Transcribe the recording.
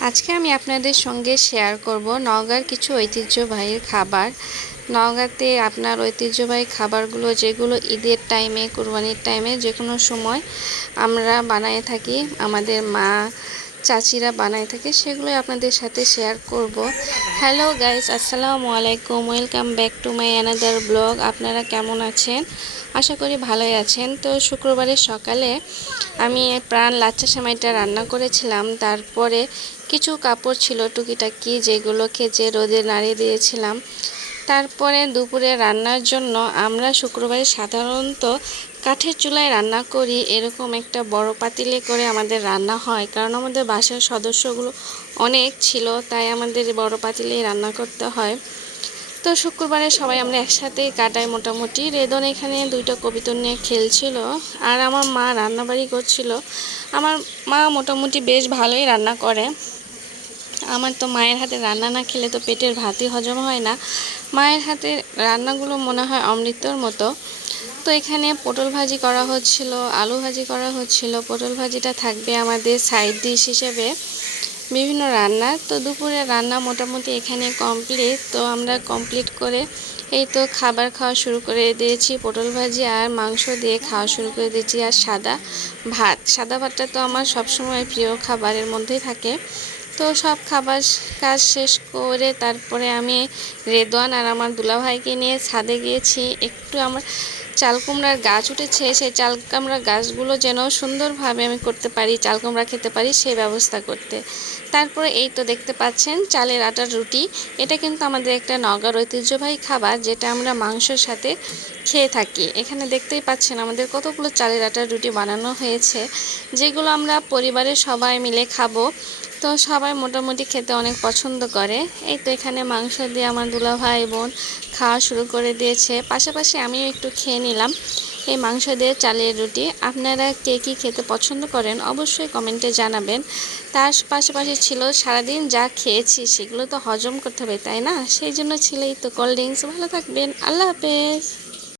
আজকে আমি আপনাদের সঙ্গে শেয়ার করব নওগাঁর কিছু ঐতিহ্যবাহী খাবার। নওগাঁতে আপনার ঐতিহ্যবাহী খাবারগুলো যেগুলো ঈদের টাইমে কুরবানির টাইমে যে কোনো সময় আমরা বানায় থাকি, আমাদের মা চাচিরা বানায় থাকে, সেগুলোই আপনাদের সাথে শেয়ার করব। হ্যালো গাইস আসসালামু আলাইকুম welcome back to my another blog আপনারা কেমন আছেন? আশা করি ভালোই আছেন। তো শুক্রবারের সকালে আমি প্রাণ লাচ্চা সেমাইটা রান্না করেছিলাম। তারপরে কিছু কাপড় ছিল টুকিটাকি যেগুলোকে যে রোদে নাড়িয়ে দিয়েছিলাম। তারপরে দুপুরে রান্নার জন্য আমরা শুক্রবারে সাধারণত কাঠের চুলায় রান্না করি, এরকম একটা বড় পাতিলে করে আমাদের রান্না হয়। কারণ আমাদের বাসার সদস্যগুলো অনেক ছিল, তাই আমাদের বড় পাতিলেই রান্না করতে হয়। তো শুক্রবারে সবাই আমরা একসাথে কাটাই মোটামুটি। রেদন এখানে দুইটা কবিতর নিয়ে খেলছিল আর আমার মা রান্নাবাড়ি করছিল। আমার মা মোটামুটি বেশ ভালোই রান্না করে। আমার তো মায়ের হাতে রান্না না খেলে তো পেটের ভাতই হজম হয় না। মায়ের হাতে রান্নাগুলো মনে হয় অমৃতর মতো। তো এখানে পটল ভাজি করা হচ্ছিল, আলু ভাজি করা হচ্ছিল। পটল ভাজিটা থাকবে আমাদের সাইড ডিশ হিসেবে বিভিন্ন রান্না। তো দুপুরে রান্না মোটামুটি এখানে কমপ্লিট তো আমরা কমপ্লিট করে এই তো খাবার খাওয়া শুরু করে দিয়েছি। পটল ভাজি আর মাংস দিয়ে খাওয়া শুরু করে দিয়েছি। আর সাদা ভাত, সাদা ভাতটা তো আমার সবসময় প্রিয় খাবারের মধ্যেই থাকে। তো সব খাবার কাজ শেষ করে তারপরে আমি রেদওয়ান আর আমার দুলাভাইকে নিয়ে ছাদে গিয়েছি। একটু আমার চাল কুমড়ার গাছ উঠেছে, সেই চাল কুমড়ার গাছগুলো যেন সুন্দরভাবে আমি করতে পারি, চাল কুমড়া খেতে পারি সেই ব্যবস্থা করতে। তারপরে এই তো দেখতে পাচ্ছেন চালের আটার রুটি। এটা কিন্তু আমাদের একটা নগার ঐতিহ্যবাহী খাবার যেটা আমরা মাংসের সাথে খেয়ে থাকি। এখানে দেখতেই পাচ্ছেন আমাদের কতগুলো চালের আটার রুটি বানানো হয়েছে, যেগুলো আমরা পরিবারের সবাই মিলে খাব। তো সবাই মোটামুটি খেতে অনেক পছন্দ করে। এই তো এখানে মাংস দিয়ে আমার দুলা ভাই বোন খাওয়া শুরু করে দিয়েছে। পাশাপাশি আমিও একটু খেয়ে নিলাম। এই মাংস দিয়ে চালের রুটি। আপনারা কে কী খেতে পছন্দ করেন অবশ্যই কমেন্টে জানাবেন। তার পাশাপাশি ছিল সারাদিন যা খেয়েছি সেগুলো তো হজম করতে হবে, তাই না? সেই জন্য ছিলই তো কোল্ড ড্রিঙ্কস। ভালো থাকবেন। আল্লাহ হাফেজ।